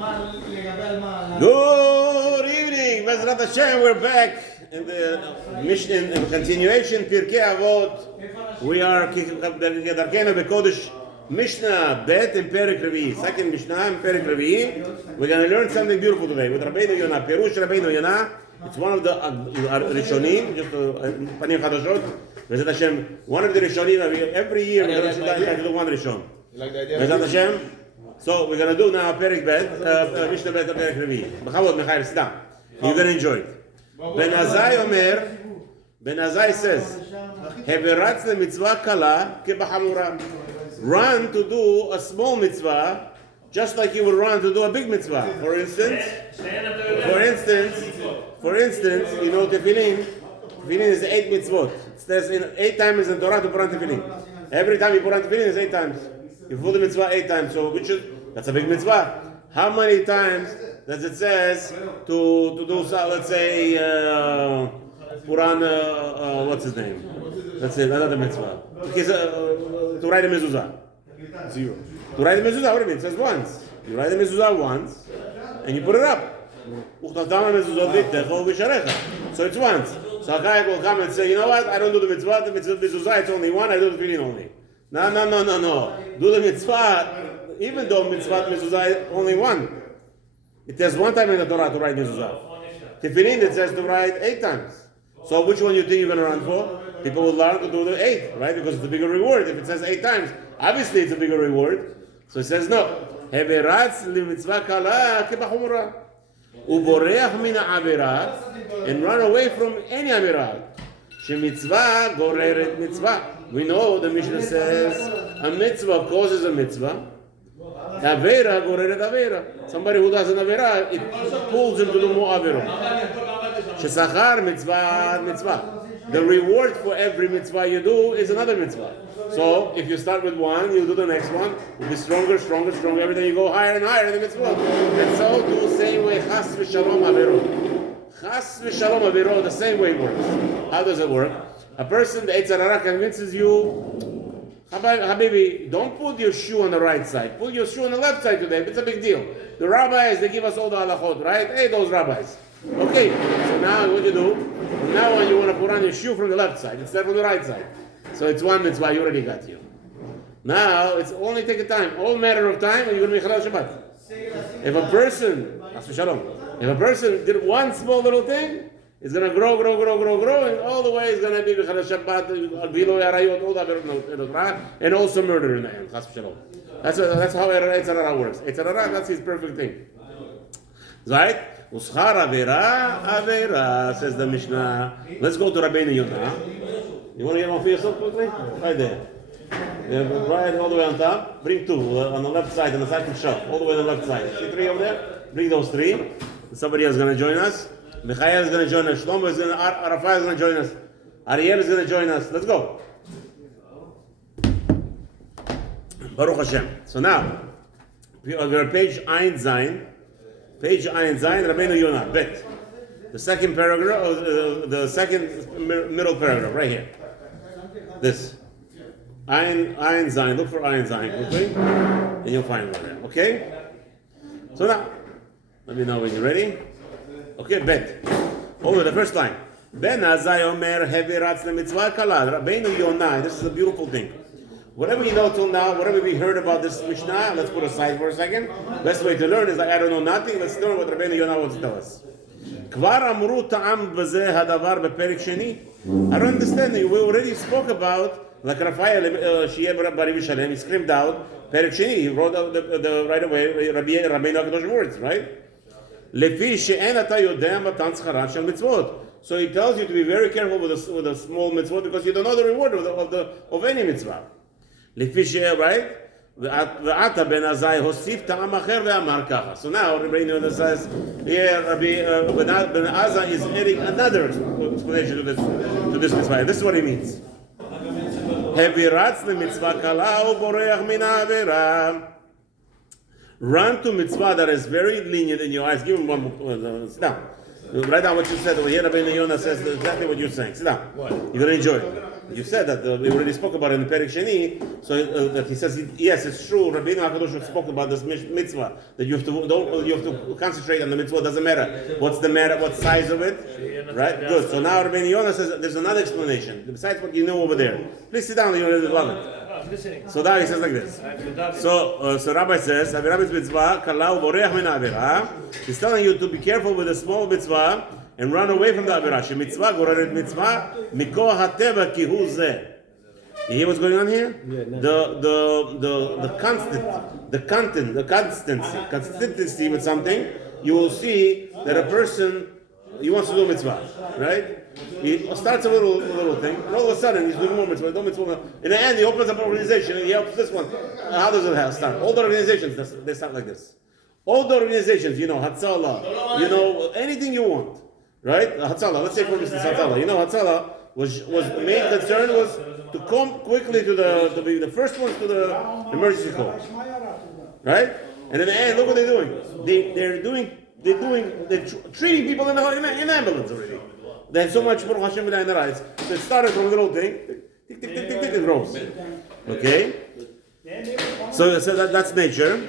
Good evening, Bezrat Hashem. We're back in the mission in continuation. Pirkey Avoth. We are Darkenu Bekodesh Mishnah Bet and Perek Revi. Second Mishnah and Perek Revi. We're going to learn something beautiful today with Rabeinu Yonah. Perush Rabeinu Yonah. It's one of the Rishonim. Just Panim Chadashot. Bezrat Hashem. One of the Rishonim. Every year we're going to do one Rishon. Bezrat Hashem. So we're going to do now Perek Bet, Mishnah Bet and Perek Revi. B'chavod Mechayev, sit down. You're going to enjoy it. Ben Azai says, Heveratz le mitzvah kala kebachamura. Run to do a small mitzvah, just like you would run to do a big mitzvah. For instance, you know tefillin. Tefillin is 8 mitzvot. It says 8 times in Torah to put on tefillin. Every time you put on tefillin is 8 times. You fulfill the mitzvah 8 times. So that's a big mitzvah. How many times does it says to do, let's say, Puran, what's his name? Let's say another mitzvah. Okay, to write a mezuzah. 0. To write a mezuzah, what do you mean? It says once. You write a mezuzah once, and you put it up. So it's once. So a guy will come and say, you know what? I don't do the mitzvah. The mezuzah, it's only one. I do the tefillin only. No. Do the mitzvah, even though mitzvah mezuzah is only one. It says 1 time in the Torah to write mezuzah. Tefillin, it says to write 8 times. So which one you think you're going to run for? People will learn to do the 8, right? Because it's a bigger reward. If it says 8 times, obviously it's a bigger reward. So it says no. Heveratz li mitzvah kala kebachumra. Uboreach min ha'avera, and run away from any avera. Shemitzvah goreret mitzvah. We know the Mishnah says a mitzvah causes a mitzvah. Avera goreret avera. Somebody who does an avera, it pulls him to do more avera. Shesachar mitzvah. The reward for every mitzvah you do is another mitzvah. So if you start with one, you do the next one. You'll be stronger. Every time you go higher and higher in the mitzvah. And so do the same way. Chas v'shalom averot. Chas v'shalom averot, the same way it works. How does it work? A person, the Yetzer Hara convinces you, Habibi, don't put your shoe on the right side. Put your shoe on the left side today. It's a big deal. The rabbis, they give us all the halachot, right? Hey, those rabbis. Okay, so now what you do? From now on, you want to put on your shoe from the left side instead from the right side. So it's one mitzvah, you already got you. Now, it's only take a time, all matter of time, and you're going to be Chalal Shabbat. If a person did one small little thing, it's going to grow, and all the way it's going to be Chalal Shabbat, and also murder in the end. That's how Yetzer Hara works. Yetzer Hara, that's his perfect thing. Right? Uschar avera, says the Mishnah. Let's go to Rabeinu Yonah. You want to get one for yourself quickly? Right there. Right all the way on top. Bring 2 on the left side, on the side of the shop. All the way on the left side. See 3 over there? Bring those 3. Somebody else is going to join us. Michael is going to join us. Shlomo is going to, Arafat is going to join us. Ariel is going to join us. Let's go. Baruch Hashem. So now, we're on page Ein Zayin. Page Ein Zayin, Rabeinu Yonah, Bet. The second paragraph, the second middle paragraph, right here. This. Ein Zayin, look for Ein Zayin quickly, and you'll find one there, okay? So now, let me know when you're ready. Okay, Bet. Over the first line. Ben Azai Omer Heviratz Mitzvah Kala, Rabeinu Yonah. This is a beautiful thing. Whatever you know till now, whatever we heard about this Mishnah, let's put aside for a second. Best way to learn is like, I don't know nothing. Let's learn what Rabeinu Yonah wants to tell us. I don't understand. We already spoke about, like Raphael, he screamed out, Perek Sheni. He wrote out right away, Rabeinu HaKadosh words, right? So he tells you to be very careful with a small mitzvah because you don't know the reward of any mitzvah. Right? So now Rabeinu Yonah says, Ben Azai is adding another explanation to this mitzvah. This is what he means. Run to mitzvah that is very lenient in your eyes. Give him one more. Sit down. Write down what you said over here. Rabeinu Yonah says exactly what you're saying. Sit down. What? You're going to enjoy it. You said that we already spoke about it in Perek Sheni, so that he says yes, it's true. Rabeinu HaKadosh spoke about this mitzvah that you have to concentrate on the mitzvah. It doesn't matter what's the matter, what size of it, right? Good. So now Rabeinu Yonah says there's another explanation besides what you know over there. Please sit down. You love it. So now he says like this. So Rabbi says, Avirah mitzvah kala u'boreach min ha'avirah. He's telling you to be careful with a small mitzvah and run away from the avirah. Shemitzvah goreret mitzvah mikoach hateva ki hu zeh. You hear what's going on here? The consistency with something. You will see that a person he wants to do mitzvah, right? He starts a little thing, and all of a sudden he's doing more mitzvah. In the end, he opens up an organization and he helps this one. How does it start? All the organizations they start like this. All the organizations, Hatzalah, anything you want. Right? Hatzalah, let's say for instance Hatzalah. Hatzalah was the main concern was to come quickly to be the first ones to the emergency call. Right? And in the end, look what they're doing. They're treating people in ambulance already. They have so much Baruch Hashem in their eyes. So it started from a little thing, tick, tick, tick, tick, tick, it grows. Okay? So that's nature.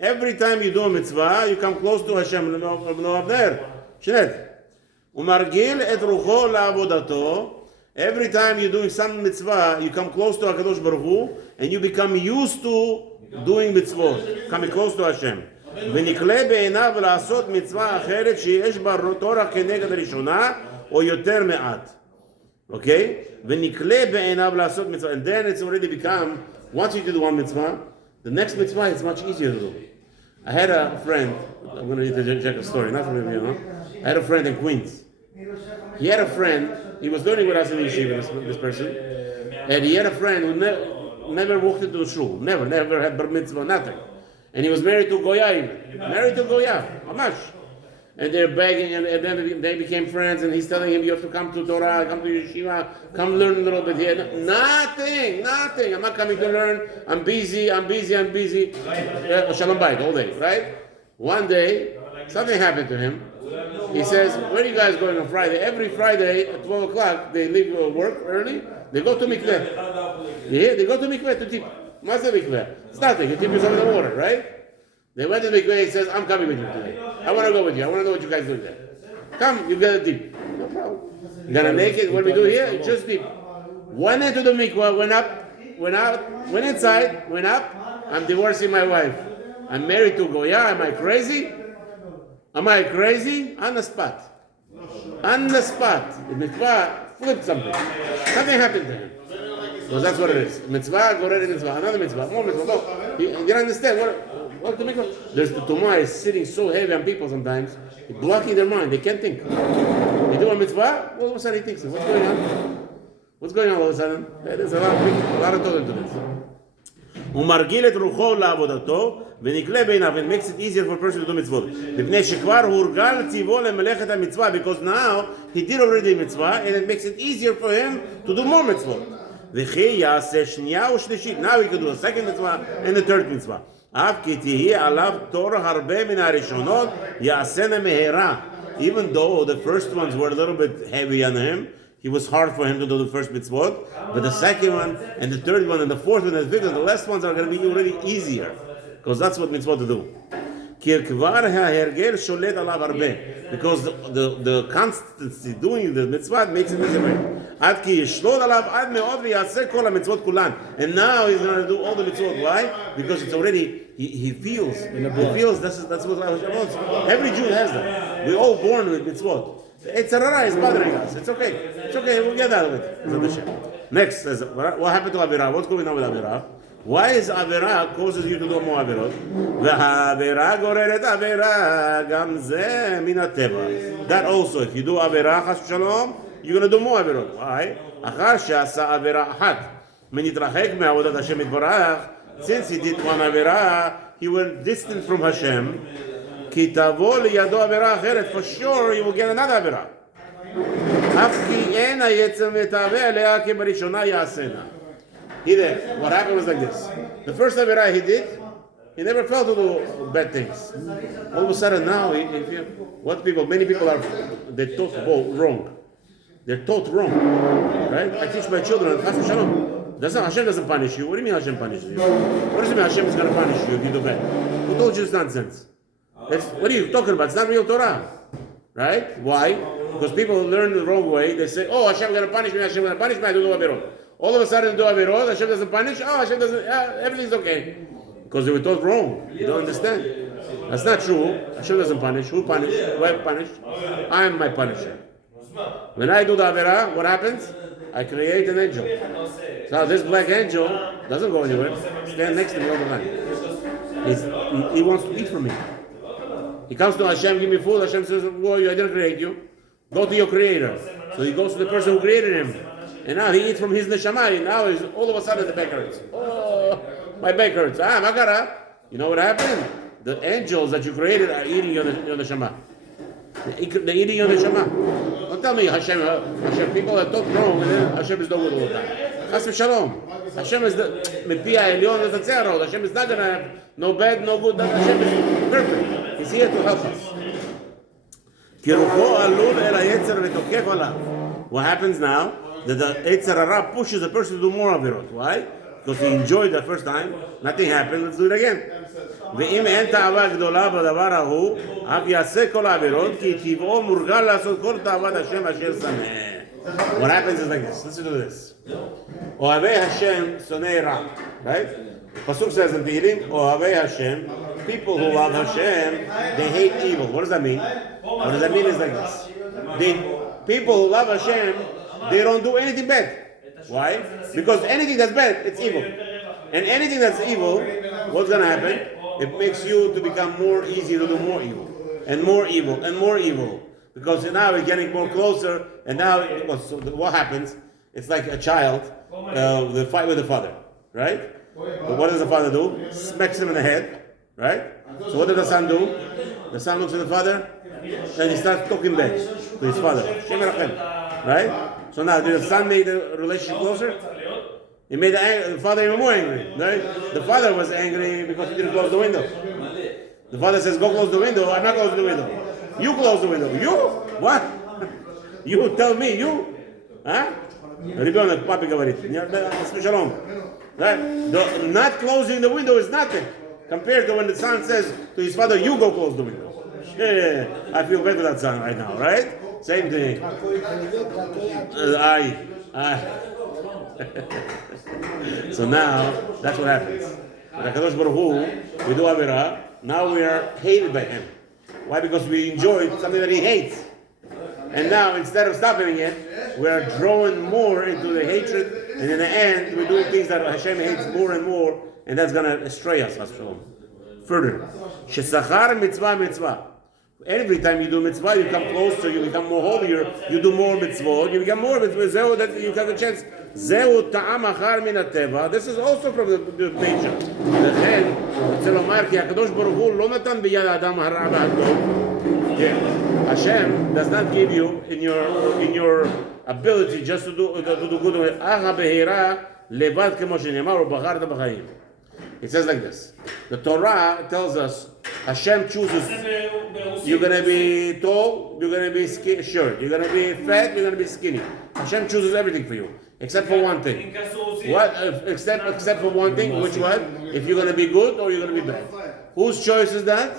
Every time you do a mitzvah, you come close to Hashem. Every time you're doing some mitzvah, you come close to HaKadosh Baruch Hu, and you become used to doing mitzvot, coming close to Hashem. ונקלה בעיניו לעשות מצווה אחרת שיש בה תורה כנגד הראשונה או יותר מעט. Okay? ונקלה בעיניו לעשות מצווה. And then it's already become, once you do one mitzvah, the next mitzvah is much easier to do. I had a friend, I'm going to check a story, not from him, I had a friend in Queens. He had a friend, he was learning with us in yeshiva, this person, and he had a friend who never walked into a shul, never had bar mitzvah, nothing. And he was married to Goya, Amash. And they're begging, and then they became friends, and he's telling him, you have to come to Torah, come to yeshiva, come learn a little bit here. Nothing. I'm not coming to learn. I'm busy. Shalom Bayit all day, right? One day, something happened to him. He says, where are you guys going on Friday? Every Friday at 12 o'clock, they leave work early. They go to mikveh. Yeah, they go to mikveh to tip. What's the mikveh? It's nothing. You tip yourself in the water, right? They went to the mikveh. He says, I'm coming with you today. I want to go with you. I want to know what you guys do there. Come, you get a dip. No problem. You're going to make it. What we do here, just dip. Went into the mikveh, went inside, went up. I'm divorcing my wife. I'm married to Goya. Am I crazy? On the spot. The mikveh flipped something. Something happened to him. So that's what it is. Mitzvah, goreret mitzvah, another mitzvah, more mitzvah. No, you don't understand what the mikvah. There's the tumah is sitting so heavy on people sometimes, blocking their mind. They can't think. You do a mitzvah, all of a sudden he thinks, what's going on? What's going on all of a sudden? There's a lot of thought into this. ומרגיל את רוחו לעבודתו ונקלה בעיניו, and makes it easier for a person to do mitzvot. מפני שכבר הורגל ציוו למלאכת המצווה, because now he did already mitzvah, and it makes it easier for him to do more mitzvot. וכי יעשה שנייה ושלישית. Now he can do a second mitzvah and a third mitzvah. אף כי תהיה עליו תור הרבה מן הראשונות יעשנה מהרה. Even though the first ones were a little bit heavy on him, it was hard for him to do the first mitzvot, but the second one, and the third one, and the fourth one, and the fifth one, the last ones are going to be already easier, because that's what mitzvot to do. Because the constancy doing the mitzvah makes it easier. And now he's going to do all the mitzvot. Why? Because it's already, he feels that's what Allah wants. Every Jew has that. We're all born with mitzvot. It's bothering us. It's okay, we'll get out of it. Next, what happened to Avirah? What's going on with Avirah? Why is Avirah causes you to do more Avirot? That also, if you do Avirah, chas shalom, you're going to do more Avirot. Why? Since he did one Avirah, he went distant from Hashem. For sure you will get another Avirah. What happened was like this. The first Avirah he did, He never fell to do bad things. All of a sudden now, many people they're taught wrong. They're taught wrong, right? I teach my children, Hashem doesn't punish you. What do you mean Hashem punishes you? What does it mean Hashem is going to punish you if you do bad? Who told you this nonsense? What are you talking about? It's not real Torah, right? Why? Because people learn the wrong way. They say, oh, Hashem is going to punish me, Hashem is going to punish me, I do Averot. All of a sudden, do Averot, Hashem doesn't punish, Hashem doesn't, everything's okay. Because they were taught wrong. You don't understand. That's not true. Hashem doesn't punish. Who punished? Why punished? I am my punisher. When I do the Averah, what happens? I create an angel. So this black angel doesn't go anywhere. Stand next to me all the time. He wants to eat from me. He comes to Hashem, give me food. Hashem says, well, I didn't create you. Go to your creator. So he goes to the person who created him. And now he eats from his neshama. Now he's all of a sudden the back hurts. Oh, my back hurts. Makara. You know what happened? The angels that you created are eating your neshama. They're eating your neshama. Don't tell me Hashem, people are taught wrong and then Hashem is no good all the time. Chas v'shalom. Hashem is the Mepi ha'elyon l'tatzero. Hashem is not going to have no bad, no good. Hashem is perfect. He's here to help us. What happens now? That the Yetzer Hara pushes a person to do more Averot. Why? Because he enjoyed the first time, nothing happened, let's do it again. ואם אין תאווה גדולה בדבר ההוא, אף יעשה כל העבירות, כי טבעו מורגל לעשות כל תאוות השם אשר שנא. What happens is like this, listen to this. אוהבי השם שונאי רע, right? Pasuk says in Tehillim, אוהבי השם, people who love Hashem, they hate evil. What does that mean? What does that mean is like this. People who love Hashem, they don't do anything bad. Why? Because anything that's bad, it's evil. And anything that's evil, what's going to happen? It makes you to become more easy to do more evil. And more evil, and more evil. Because now it's getting more closer, and now, what happens? It's like a child, the fight with the father, right? But what does the father do? Smacks him in the head, right? So what does the son do? The son looks at the father, and he starts talking back to his father. Right? So now, did the son make the relationship closer? He made the father even more angry. Right? The father was angry because he didn't close the window. The father says, go close the window. I'm not closing the window. You close the window. You? What? You tell me, you? Huh? Right? Not closing the window is nothing compared to when the son says to his father, you go close the window. Yeah, I feel bad for that son right now, right? Same thing. So now, that's what happens. With HaKadosh Baruch Hu, we do Avirah, now we are hated by him. Why? Because we enjoyed something that he hates. And now, instead of stopping it, we are drawn more into the hatred, and in the end, we do things that Hashem hates more and more, and that's going to astray us, further. Shesachar mitzvah mitzvah. Every time you do mitzvah, you come closer, you become more holier, you do more mitzvot, you become more mitzvot, zehu, that you have a chance. Zehu ta'am achar min hateva. This is also from the nature. לכן, רוצה לומר, כי הקדוש ברוך הוא לא נתן ביד האדם הרע והטוב. Hashem does not give you in your ability just to do good. אך הבהירה לבד כמו שנאמר, ובחרת בחיים. It says like this. The Torah tells us Hashem chooses. You're going to be tall, you're going to be short, you're going to be fat, you're going to be skinny. Hashem chooses everything for you, except for one thing. What? Except for one thing, which one? If you're going to be good or you're going to be bad. Whose choice is that?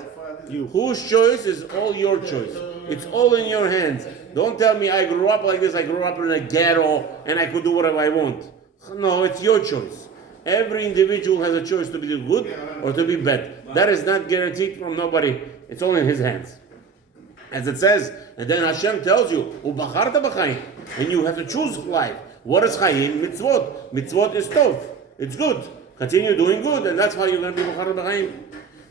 You. Whose choice is all your choice. It's all in your hands. Don't tell me I grew up like this, I grew up in a ghetto, and I could do whatever I want. No, it's your choice. Every individual has a choice to be good or to be bad. That is not guaranteed from nobody. It's all in his hands. As it says, and then Hashem tells you, "Ubacharta b'chaim," and you have to choose life. What is chayim? Mitzvot. Mitzvot is tov. It's good. Continue doing good, and that's how you're going to be b'char b'chaim.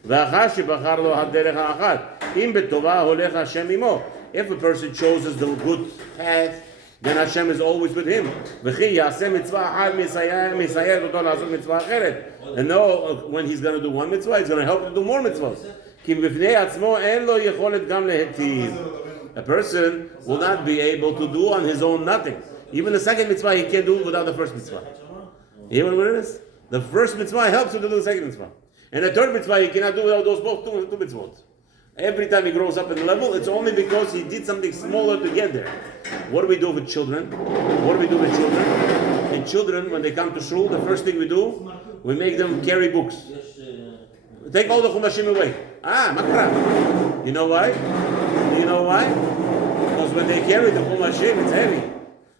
V'achar shebachar lo haderech ha'achad. Im betova holech Hashem imo. If a person chooses the good path, then Hashem is always with him. And know when he's going to do one mitzvah, he's going to help him do more mitzvahs. A person will not be able to do on his own nothing. Even the second mitzvah, he can't do without the first mitzvah. You hear what it is? The first mitzvah helps him to do the second mitzvah. And the third mitzvah, he cannot do without those both two mitzvot. Every time he grows up in the level, it's only because he did something smaller to get there. What do we do with children? And children, when they come to shul, the first thing we do, we make them carry books. Take all the chumashim away. Makra. You know why? Because when they carry the chumashim, it's heavy.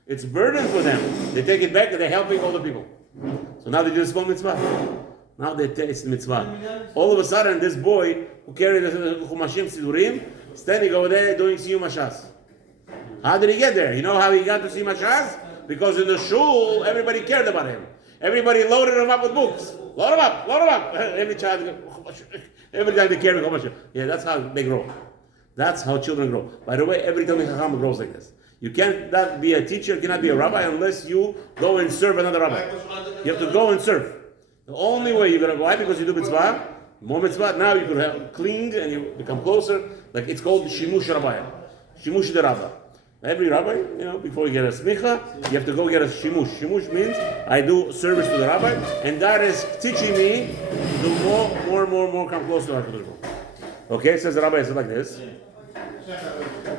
It's burden for them. They take it back and they're helping other people. So now they do the small mitzvah. Now they taste the mitzvah. All of a sudden, this boy who carried the chumashim sidurim, standing over there doing siyum hashas. How did he get there? You know how he got to siyum hashas? Because in the shul, everybody cared about him. Everybody loaded him up with books. Load him up. Every child, every time they carry chumashim. Yeah, that's how they grow. That's how children grow. By the way, every Talmid Chacham grows like this. You can't be a teacher, cannot be a rabbi unless you go and serve another rabbi. You have to go and serve. The only way you're gonna, why? Because you do mitzvah, more mitzvah. Now you could have cling and you become closer. Like it's called shimush rabbi, shimush de rabbi. Every rabbi, before you get a smicha, you have to go get a shimush. Shimush means I do service to the rabbi, and that is teaching me to do more, come closer to the rabbi. Okay, says the rabbi, says like this.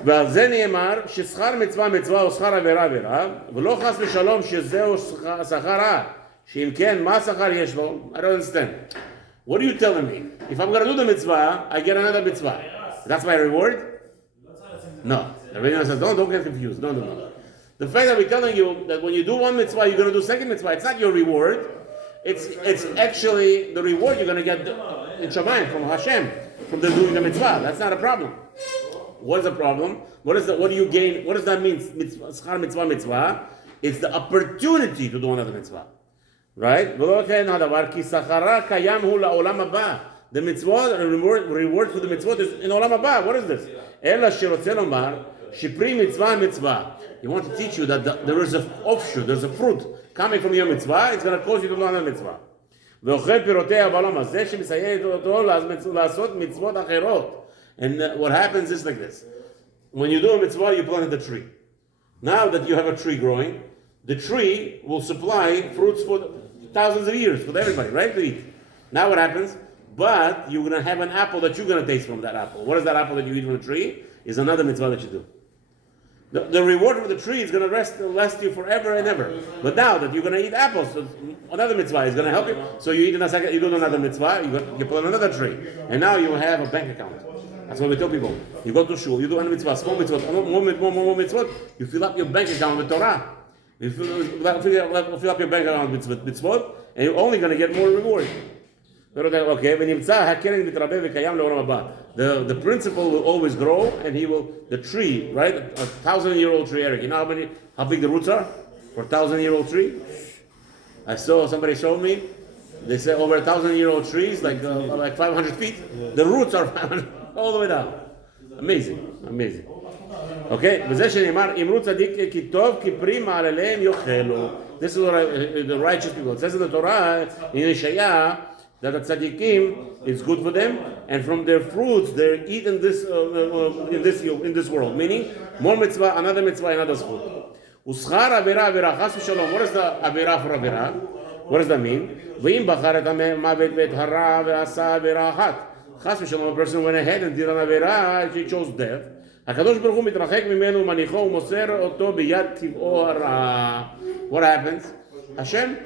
ועל זה נאמר ששכר מצווה מצווה או שכר עבירה עבירה ולא חס ושלום שזהו שכר רע שאם כן מה שכר יש לו? I don't understand. What are you telling me? If I'm going to do the mitzvah, I get another mitzvah. That's my reward? No. The Rabeinu says, don't get confused. No. The fact that we're telling you that when you do one mitzvah, you're going to do second mitzvah, it's not your reward. It's actually the reward you're going to get in Shamayim from Hashem, from the doing the mitzvah. That's not a problem. What is the problem? What do you gain? What does that mean? Schar mitzvah. It's the opportunity to do another mitzvah. Right? The mitzvah, the reward for the mitzvah is in olam haba. What is this? He wants to teach you that there is an offshoot, there's a fruit coming from your mitzvah. It's going to cause you to do another mitzvah. And what happens is like this. When you do a mitzvah, you plant the tree. Now that you have a tree growing, the tree will supply fruits for thousands of years for everybody, right? To eat. Now what happens? But you're going to have an apple that you're going to taste from that apple. What is that apple that you eat from the tree? Is another mitzvah that you do. The reward of the tree is going to last you forever and ever. But now that you're going to eat apples, so another mitzvah is going to help you. So you eat in a second, you do another mitzvah, you put on another tree. And now you have a bank account. That's what we tell people. You go to shul, you do one mitzvah, small mitzvah, more mitzvah, you fill up your bank account with Torah. You fill up your bank account with mitzvot, and you're only going to get more reward. Okay, the principle will always grow, and the tree, right? A 1,000-year-old tree, Eric. You know how big the roots are for a 1,000-year-old tree? Somebody showed me. They say over 1,000-year-old trees, like 500 feet. Yeah. The roots are 500 all the way down. Amazing. Okay, this is what the righteous people. It says in the Torah, in Yeshaya, that the tzaddikim is good for them, and from their fruits they eat in this world. Meaning, more mitzvah, another mitzvah, another school. Uschar avera avera chas v'shalom. What is the avera for avera? What does that mean? V'im bachar et ha'mavet ve'et hara ve'asa avera achat. Chas v'shalom, a person went ahead and did an avera, she chose death. HaKadosh Baruch Hu mitrachek mimenu manicho u'moser oto biyad tiv'o hara. What happens? Hashem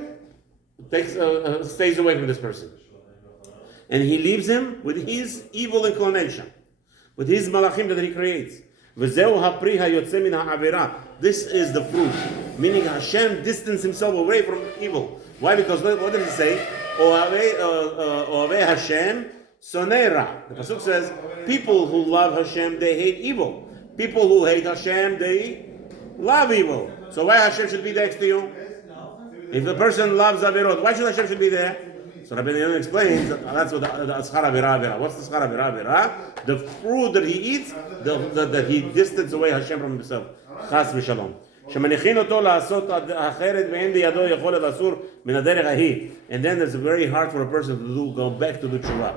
stays away from this person. And he leaves him with his evil inclination, with his malachim that he creates. This is the fruit, meaning Hashem distanced himself away from evil. Why? Because what does it say? Ohavei Hashem sonera. The pasuk says, people who love Hashem, they hate evil. People who hate Hashem, they love evil. So why Hashem should be next to you? If the person loves Averot, why should Hashem should be there? So Rabeinu explains that's what the schar avera. What's the schar avera? The fruit that he eats, that he distances away Hashem from himself. Chas v'shalom. שמניחין אותו לעשות אחרת ואין בידו יכולת אסור מן הדרך ההיא. And then it's very hard for a person to go back to the tshuva.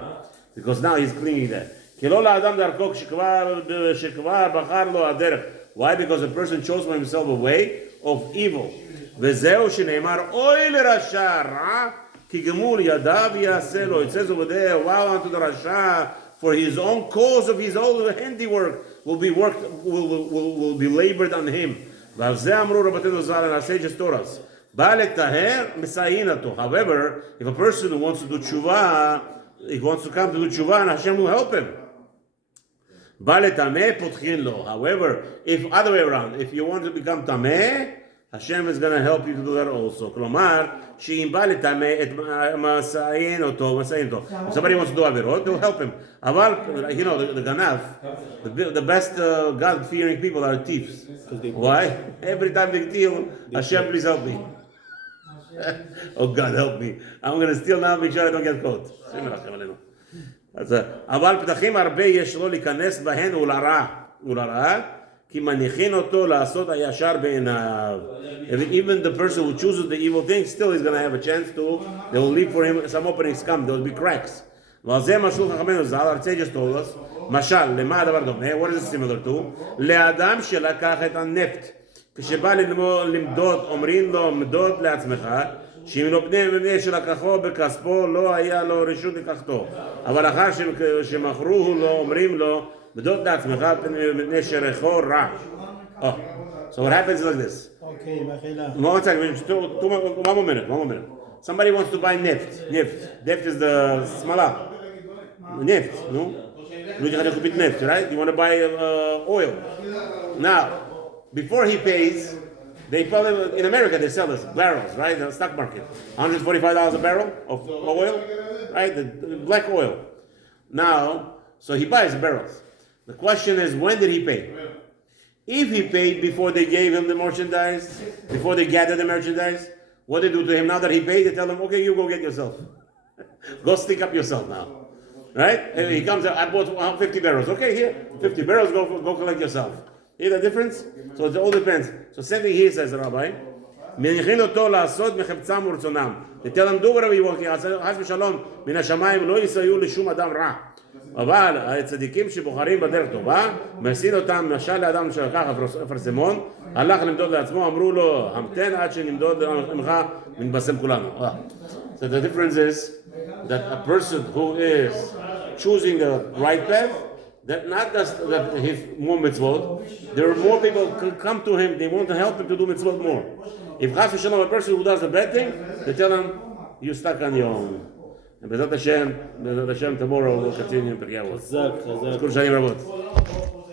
Because now he's clinging there. כי לא לאדם דרכו שכבר בחר לו הדרך. Why? Because a person chose for himself a way of evil. וזהו שנאמר אוי לרשע רע Ki gemur yadav yaselo. It says over there, wow unto the Rasha, for his own cause of his own handiwork will be labored on him. ועל זה אמרו רבותינו ז"ל, and our sages taught us. בא לטהר, מסייעין אותו. However, if a person who wants to do tshuva, he wants to come to do tshuva, and Hashem will help him. בא לטמא, פותחין לו. However, if other way around, if you want to become טמא, Hashem is going to help you to do that also. כלומר, שאם בא לטמא, את מסייעין אותו. If somebody wants to do avirot, they'll help him. אבל, you know, the ganaf, the best God-fearing people are thieves. Why? Every time they steal, Hashem, please help me. Oh God, help me. I'm going to steal now, make sure I don't get caught. אבל פתחים הרבה יש לו להיכנס בהן ולרעה, כי מניחין אותו לעשות הישר בעיניו. Even the person who chooses the evil thing, still he's going to have a chance to, they will leave for him, some openings come, there will be cracks. ועל זה משול חכמינו ז"ל, our sages told us, משל, למה הדבר דומה? What is it similar to? לאדם שלקח את הנפט. כשבא למדוד, אומרים לו, מדוד לעצמך, שאם לא פני שלקחו בכספו, לא היה לו רשות לקחתו. אבל אחר שמכרוהו לו, אומרים לו, מדוד לעצמך, מפני שרחו רע. So what happens is like this. Okay, one second, one more minute. Somebody wants to buy neft. Neft is the smala. Neft, no? Right? You want to buy oil. Now, before he pays, they probably, in America, they sell this barrels, right? The stock market. $145 a barrel of oil, right? The black oil. Now, so he buys barrels. The question is, when did he pay? If he paid before they gave him the merchandise, before they gathered the merchandise, what they do to him now that he paid, they tell him, okay, you go get yourself. Go stick up yourself now. Right? And he comes out, I bought 50 barrels. Okay, here, 50 barrels, go collect yourself. See the difference? So it all depends. So same thing here says the Rabbi. מניחין אותו לעשות מחפצם ורצונם. They tell him, do whatever you want. חס ושלום, מן השמיים לא יסייעו לשום אדם רע. אבל הצדיקים שבוחרים בדרך טובה, מסין אותם, משל לאדם שלקח אפרסמון, הלך למדוד לעצמו, אמרו לו, המתן עד שנמדוד ממך, ונתבשם כולנו. So the difference is that a person who is choosing the right path, that not just that he's more mitzvot, there are more people who come to him, they want to help him to do mitzvot more. If chas v'shalom, a person who does a bad thing, they tell him, you're stuck on your own. And Bezat Hashem, tomorrow we'll continue in Pirkey Avoth. חזק.